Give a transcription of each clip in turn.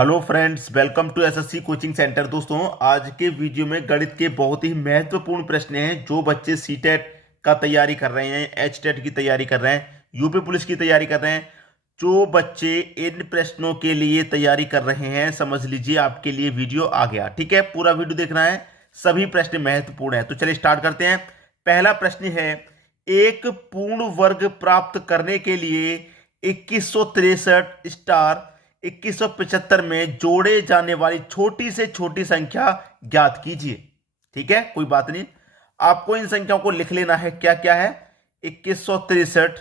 Hello friends, welcome to SSC coaching centre. दोस्तों, आज के वीडियो में गणित के बहुत ही महत्वपूर्ण प्रश्न हैं। जो बच्चे सीटेट का तैयारी कर रहे हैं, एचटेट की तैयारी कर रहे हैं, यूपी पुलिस की तैयारी कर रहे हैं, जो बच्चे इन प्रश्नों के लिए तैयारी कर रहे हैं, समझ लीजिए आपके लिए वीडियो आ गया। ठीक है, पूरा वीडियो देखना है, सभी प्रश्न महत्वपूर्ण है। तो चलिए स्टार्ट करते हैं। पहला प्रश्न है, एक पूर्ण वर्ग प्राप्त करने के लिए 2163 स्टार 2175 में जोड़े जाने वाली छोटी से छोटी संख्या ज्ञात कीजिए। ठीक है, कोई बात नहीं, आपको इन संख्याओं को लिख लेना है। क्या क्या है? 2163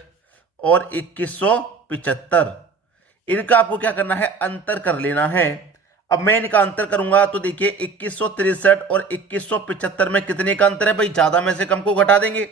और 2175। इनका आपको क्या करना है? अंतर कर लेना है। अब मैं इनका अंतर करूंगा तो देखिए 2163 और 2175 में कितने का अंतर है भाई? ज्यादा में से कम को घटा देंगे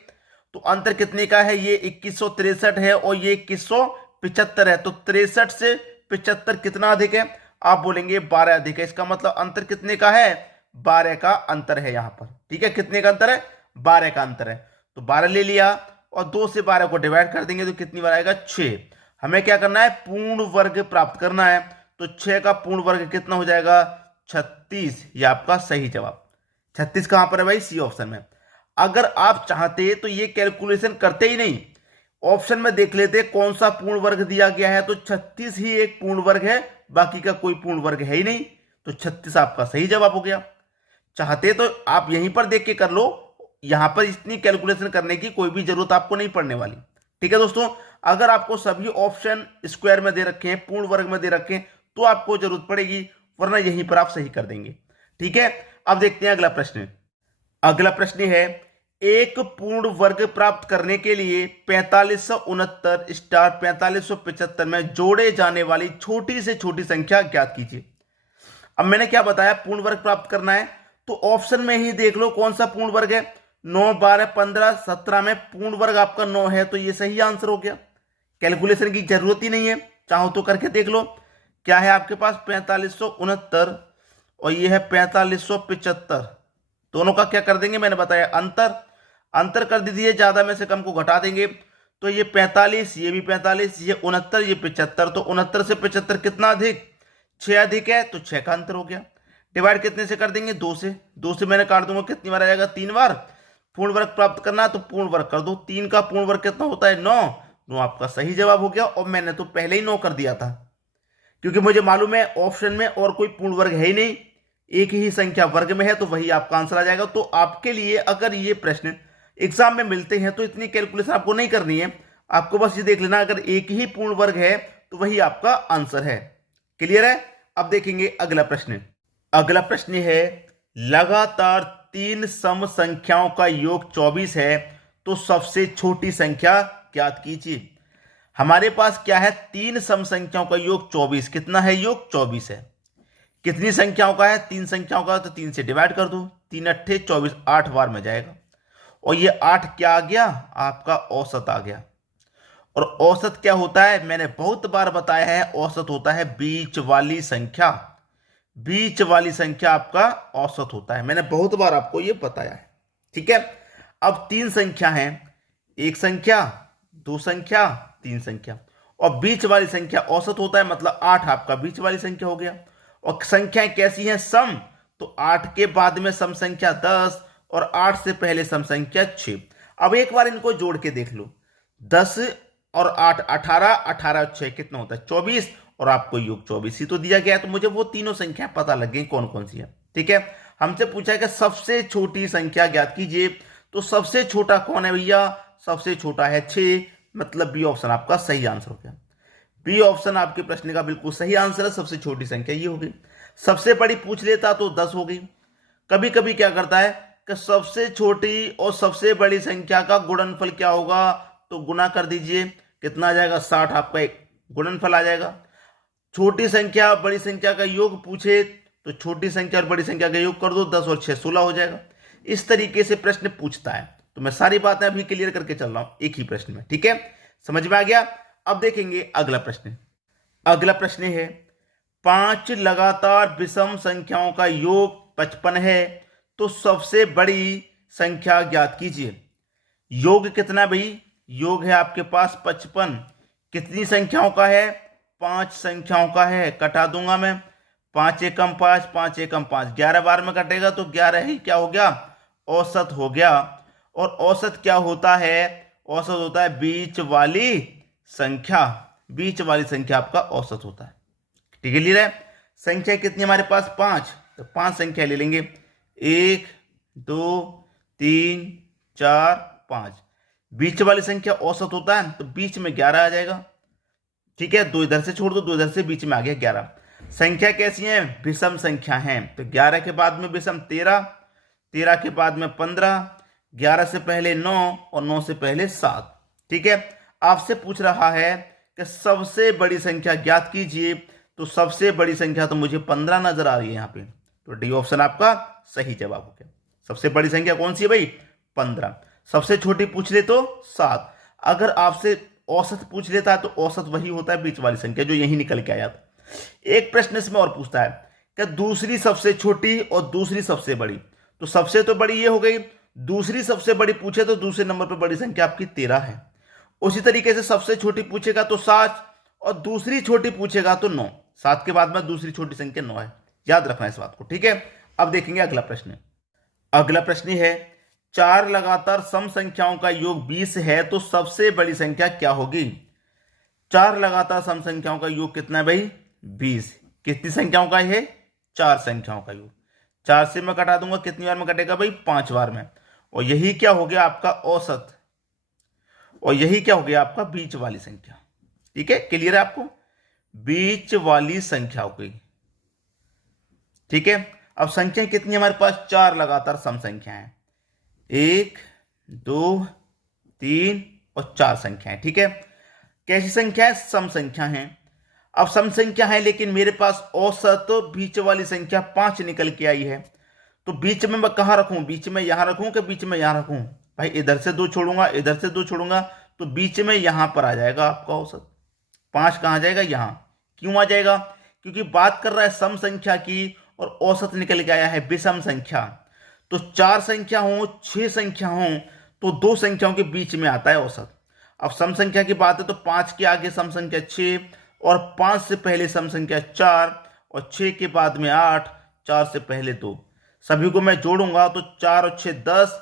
तो अंतर कितने का है? ये 2163 है और ये 2175 है। तो 63 से 75 कितना अधिक है? आप बोलेंगे 12 अधिक है। इसका मतलब अंतर कितने का है? 12 का अंतर है यहां पर। ठीक है, कितने का अंतर है? 12 का अंतर है। तो 12 ले लिया और 2 से 12 को डिवाइड कर देंगे तो कितनी बार आएगा? 6। हमें क्या करना है? पूर्ण वर्ग प्राप्त करना है। तो 6 का पूर्ण वर्ग कितना हो जाएगा? 36। ये आपका सही जवाब। 36 कहां पर है भाई? सी ऑप्शन में। अगर आप चाहते तो ये कैलकुलेशन करते ही नहीं, ऑप्शन में देख लेते कौन सा पूर्ण वर्ग दिया गया है। तो 36 ही एक पूर्ण वर्ग है, बाकी का कोई पूर्ण वर्ग है ही नहीं। तो 36 आपका सही जवाब हो गया। चाहते तो आप यहीं पर देख के कर लो, यहां पर इतनी कैलकुलेशन करने की कोई भी जरूरत आपको नहीं पड़ने वाली। ठीक है दोस्तों, अगर आपको सभी ऑप्शन स्क्वायर में दे रखे हैं, पूर्ण वर्ग में दे रखे हैं, तो आपको जरूरत पड़ेगी, वरना यहीं पर आप सही कर देंगे। ठीक है, अब देखते हैं अगला प्रश्न। अगला प्रश्न है, एक पूर्ण वर्ग प्राप्त करने के लिए 4569 स्टार 4575 में जोड़े जाने वाली छोटी से छोटी संख्या ज्ञात कीजिए। अब मैंने क्या बताया? पूर्ण वर्ग प्राप्त करना है तो ऑप्शन में ही देख लो कौन सा पूर्ण वर्ग है। 9, 12, 15, 17 में पूर्ण वर्ग आपका 9 है, तो ये सही आंसर हो गया। कैलकुलेशन की जरूरत ही नहीं है, चाहो तो करके देख लो। क्या है आपके पास? 4569 और ये है 4575। दोनों का क्या कर देंगे? मैंने बताया अंतर। अंतर कर दीजिए, ज्यादा में से कम को घटा देंगे तो ये 45, ये भी 45, ये 69, ये 75। तो 69 से 75 कितना अधिक? 6 अधिक है, तो 6 का अंतर हो गया। डिवाइड कितने से कर देंगे? 2 से। 2 से मैंने काट दूंगा, कितनी बार आ जाएगा? 3 बार। पूर्ण वर्ग प्राप्त करना है तो पूर्ण वर्ग कर दो। 3 का पूर्ण वर्ग कितना होता है? 9। 9 आपका सही जवाब हो गया। और मैंने तो पहले ही 9 कर दिया था, क्योंकि मुझे मालूम है ऑप्शन में और कोई पूर्ण वर्ग है ही नहीं, एक ही संख्या वर्ग में है, तो वही आपका आंसर आ जाएगा। तो आपके लिए अगर ये प्रश्न एग्जाम में मिलते हैं तो इतनी कैलकुलेशन आपको नहीं करनी है, आपको बस ये देख लेना अगर एक ही पूर्ण वर्ग है तो वही आपका आंसर है। क्लियर है? अब देखेंगे अगला प्रश्न। अगला प्रश्न है, लगातार 3 सम संख्याओं का योग 24 है, तो सबसे छोटी संख्या ज्ञात कीजिए। हमारे पास क्या है? 3 सम संख्याओं का योग 24। कितना है योग? 24 है। कितनी संख्याओं का है? 3 संख्याओं का। तो 3 से डिवाइड कर दो, 3 अट्ठे 24, 8 बार में जाएगा। और ये 8 क्या आ गया? आपका औसत आ गया। और औसत क्या होता है? मैंने बहुत बार बताया है, औसत होता है बीच वाली संख्या। बीच वाली संख्या आपका औसत होता है, मैंने बहुत बार आपको ये बताया है। ठीक है, अब 3 संख्या हैं, एक संख्या, 2 संख्या, 3 संख्या, और बीच वाली संख्या औसत होता है, मतलब 8 आपका बीच वाली संख्या हो गया। और संख्याएं कैसी हैं? सम। तो 8 के बाद में सम संख्या 10 और 8 से पहले सम संख्या 6। अब एक बार इनको जोड़ के देख लो, 10 और 8 18, 18 और 6 कितना होता है? 24। और आपको योग 24 ही तो दिया गया है, तो मुझे वो तीनों संख्या पता लग गई कौन कौन सी है। ठीक है, हमसे पूछा है कि सबसे छोटी संख्या ज्ञात कीजिए। तो सबसे छोटा कौन है भैया? सबसे छोटा है 6, मतलब बी ऑप्शन आपका सही आंसर हो गया। बी ऑप्शन आपके प्रश्न का बिल्कुल सही आंसर है, सबसे छोटी संख्या ये होगी। सबसे बड़ी पूछ लेता तो 10 हो गई। कभी कभी क्या करता है कि सबसे छोटी और सबसे बड़ी संख्या का गुणनफल क्या होगा? तो गुना कर दीजिए, कितना आ जाएगा? 60 आपका एक गुणनफल आ जाएगा। छोटी संख्या बड़ी संख्या का योग पूछे तो छोटी संख्या और बड़ी संख्या का योग कर दो, 10 और 6 16 हो जाएगा। इस तरीके से प्रश्न पूछता है। तो मैं सारी बातें अभी क्लियर करके चल रहा हूं एक ही प्रश्न में। ठीक है, समझ में आ गया? अब देखेंगे अगला प्रश्न। अगला प्रश्न है, 5 लगातार विषम संख्याओं का योग 55 है, तो सबसे बड़ी संख्या ज्ञात कीजिए। योग कितना भाई? योग है आपके पास 55। कितनी संख्याओं का है? 5 संख्याओं का है। कटा दूंगा मैं, 5 एकम 5, 5 एकम 5, 11 बार में कटेगा तो 11 ही क्या हो गया, औसत हो गया। और औसत क्या होता है, औसत होता है बीच वाली संख्या, बीच वाली संख्या आपका औसत होता है। ठीक है, क्लियर है। संख्या कितनी हमारे पास, 5, तो 5 संख्या ले लेंगे, 1 2 3 4 5। बीच वाली संख्या औसत होता है तो बीच में 11 आ जाएगा। ठीक है, 2 इधर से छोड़ दो, 2 इधर से, बीच में आ गया 11। संख्या कैसी है, विषम संख्या है, तो 11 के बाद में विषम 13, 13 के बाद में 15, 11 से पहले 9 और 9 से पहले 7। ठीक है, आपसे पूछ रहा है कि सबसे बड़ी संख्या ज्ञात कीजिए, तो सबसे बड़ी संख्या तो मुझे 15 नजर आ रही है यहाँ पे, तो डी ऑप्शन आपका सही जवाब हो गया। सबसे बड़ी संख्या कौन सी है भाई, 15। सबसे छोटी पूछ ले तो 7। अगर आपसे औसत पूछ लेता है तो औसत वही होता है बीच वाली संख्या, जो यही निकल के आया था। एक प्रश्न इसमें और पूछता है कि दूसरी सबसे छोटी और दूसरी सबसे बड़ी, तो सबसे तो बड़ी ये हो गई, दूसरी सबसे बड़ी पूछे तो दूसरे नंबर पर बड़ी संख्या आपकी 13 है। उसी तरीके से सबसे छोटी पूछेगा तो 7 और दूसरी छोटी पूछेगा तो 9। 7 के बाद में दूसरी छोटी संख्या 9 है, याद रखना इस बात को। ठीक है, अब देखेंगे अगला प्रश्न। अगला प्रश्न है, 4 लगातार सम संख्याओं का योग 20 है तो सबसे बड़ी संख्या क्या होगी। 4 लगातार सम संख्याओं का योग कितना है भाई, 20। कितनी संख्याओं का है, 4 संख्याओं का योग। 4 से मैं कटा दूंगा, कितनी बार में कटेगा भाई, 5 बार में। और यही क्या हो गया आपका औसत, और यही क्या हो गया आपका बीच वाली संख्या। ठीक है, क्लियर है आपको, बीच वाली संख्या हो गई। ठीक है, अब संख्या कितनी हमारे पास, 4 लगातार सम संख्याएं, 1 2 3 और 4 संख्याएं। ठीक है, कैसी संख्या है, सम संख्या है। अब सम संख्या है लेकिन मेरे पास औसत तो बीच वाली संख्या 5 निकल के आई है, तो बीच में मैं कहां रखूं, बीच में यहां रखूं कि बीच में यहां रखूं भाई, इधर से 2 छोड़ूंगा, इधर से 2 छोड़ूंगा, तो बीच में यहां पर आ जाएगा आपका औसत। 5 कहां जाएगा, यहां। क्यों आ जाएगा, क्योंकि बात कर रहा है सम संख्या की और औसत निकल के आया है विषम संख्या। तो 4 संख्या हो, 6 संख्या हो, तो 2 संख्याओं के बीच में आता है औसत। अब सम संख्या की बात है तो 5 के आगे सम संख्या 6 और 5 से पहले सम संख्या 4 और 6 के बाद में 8, 4 से पहले 2। सभी को मैं जोड़ूंगा तो 4 और 6 10,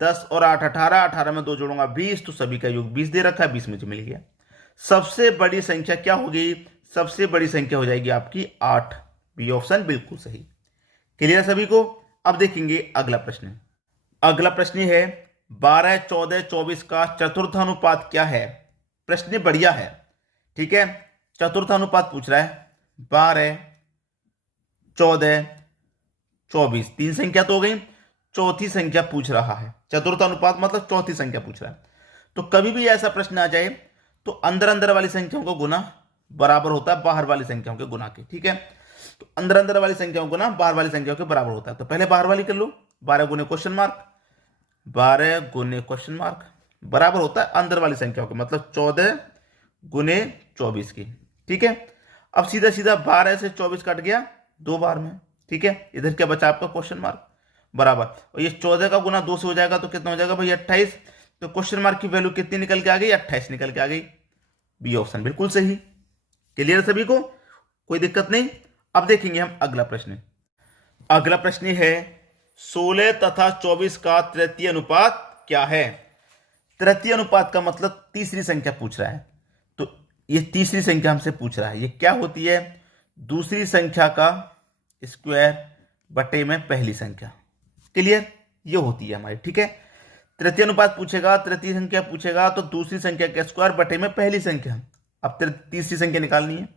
10 और 8 18, 18 में 2 जोड़ूंगा 20, तो सभी का योग 20 दे रखा है, 20 मुझे मिल गया। सबसे बड़ी संख्या क्या होगी, सबसे बड़ी संख्या हो जाएगी आपकी 8। बी ऑप्शन बिल्कुल सही। क्लियर सभी को। अब देखेंगे अगला प्रश्न। अगला प्रश्न है 12 14 24 का चतुर्थानुपात क्या है। प्रश्न बढ़िया है, ठीक है। चतुर्थानुपात पूछ रहा है, 12 14 24, 3 संख्या तो हो गई, चौथी संख्या पूछ रहा है। चतुर्थानुपात मतलब चौथी संख्या पूछ रहा है। तो कभी भी ऐसा प्रश्न आ जाए तो अंदर अंदर वाली संख्याओं को गुना बराबर होता है बाहर वाली संख्याओं के गुना के, ठीक है। तो अंदर अंदर वाली संख्याओं को ना बाहर वाली संख्याओं के बराबर होता है। तो पहले बाहर वाली कर लो, 12 गुने क्वेश्चन मार्क, 12 गुने क्वेश्चन मार्क बराबर होता है अंदर वाली संख्याओं के, मतलब 14 गुने 24 की, ठीक है। अब सीधा सीधा 12 से 24 कट गया 2 बार में, ठीक है। इधर क्या बचा आपका क्वेश्चन मार्क बराबर, और ये 14 का गुना 2 से हो जाएगा तो कितना हो जाएगा भाई 28। तो क्वेश्चन मार्क की वैल्यू कितनी निकल के आ गई, 28 निकल के आ गई। बी ऑप्शन बिल्कुल सही। क्लियर सभी को, कोई दिक्कत नहीं। अब देखेंगे हम अगला प्रश्न। अगला प्रश्न है 16 तथा 24 का तृतीय अनुपात क्या है। तृतीय अनुपात का मतलब तीसरी संख्या पूछ रहा है। तो ये तीसरी संख्या हमसे पूछ रहा है, ये क्या होती है, दूसरी संख्या का स्क्वायर बटे में पहली संख्या। क्लियर, ये होती है हमारी, ठीक है। तृतीय अनुपात पूछेगा, तृतीय संख्या पूछेगा तो दूसरी संख्या का स्क्वायर बटे में पहली संख्या। अब तीसरी संख्या निकालनी है।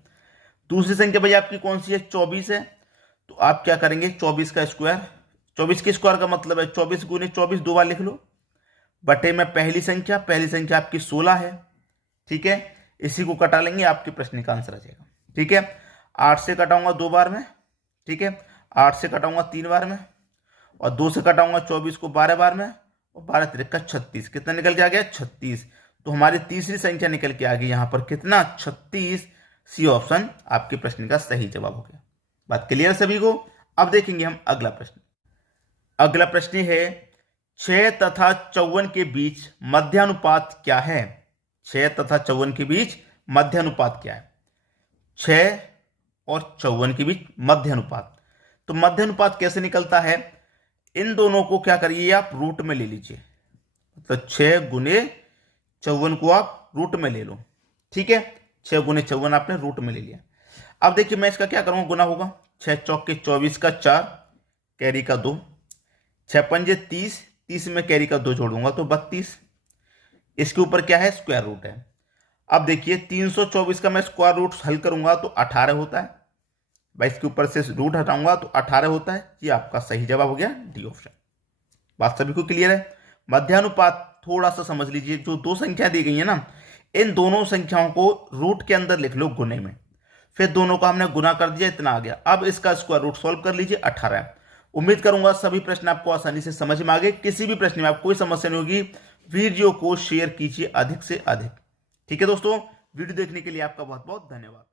दूसरी संख्या भाई आपकी कौन सी है, 24 है। तो आप क्या करेंगे, 24 का स्क्वायर, 24 के स्क्वायर का मतलब है 24 गुने 24, 2 बार लिख लो, बटे में पहली संख्या आपकी 16 है, ठीक है। इसी को कटा लेंगे, आपके प्रश्न का आंसर आ जाएगा, ठीक है। 8 से कटाऊंगा 2 बार में, ठीक है। 8 से कटाऊंगा 3 बार में, और 2 से कटाऊंगा 24 को 12 बार में, और 12 तिरका 36, कितना निकल के आ गया 36। तो हमारी तीसरी संख्या निकल के आ गई यहाँ पर कितना, 36। सी ऑप्शन आपके प्रश्न का सही जवाब हो गया। बात क्लियर सभी को। अब देखेंगे हम अगला प्रश्न। अगला प्रश्न है 6 तथा 54 के बीच मध्यानुपात क्या है। 6 तथा 54 के बीच मध्यानुपात क्या है। 6 और 54 के बीच मध्य अनुपात। तो मध्य अनुपात कैसे निकलता है, इन दोनों को क्या करिए आप रूट में ले लीजिए, मतलब 6 गुने 54 को आप रूट में ले लो, ठीक है। 6 गुने 54 आपने रूट में ले लिया। अब देखिए मैं इसका क्या करूंगा, गुना होगा, 6 चौक के 24 का 4, कैरी का 2, 6 पंजे 30, 30 में कैरी का 2 जोड़ दूंगा तो 32। इसके ऊपर क्या है, स्क्वायर रूट है। अब देखिए 324 का मैं स्क्वायर रूट हल करूंगा तो 18 होता है, 22 के ऊपर से रूट हटाऊंगा तो 18 होता है। ये आपका सही जवाब हो गया, डी ऑप्शन। बात सभी को क्लियर है। मध्यानुपात थोड़ा सा समझ लीजिए, जो दो संख्या दी गई है ना, इन दोनों संख्याओं को रूट के अंदर लिख लो गुने में, फिर दोनों का हमने गुना कर दिया, इतना आ गया। अब इसका स्क्वायर रूट सॉल्व कर लीजिए, 18 है। उम्मीद करूंगा सभी प्रश्न आपको आसानी से समझ में आ गए। किसी भी प्रश्न में आपको कोई समस्या नहीं होगी, वीडियो को शेयर कीजिए अधिक से अधिक, ठीक है दोस्तों। वीडियो देखने के लिए आपका बहुत बहुत धन्यवाद।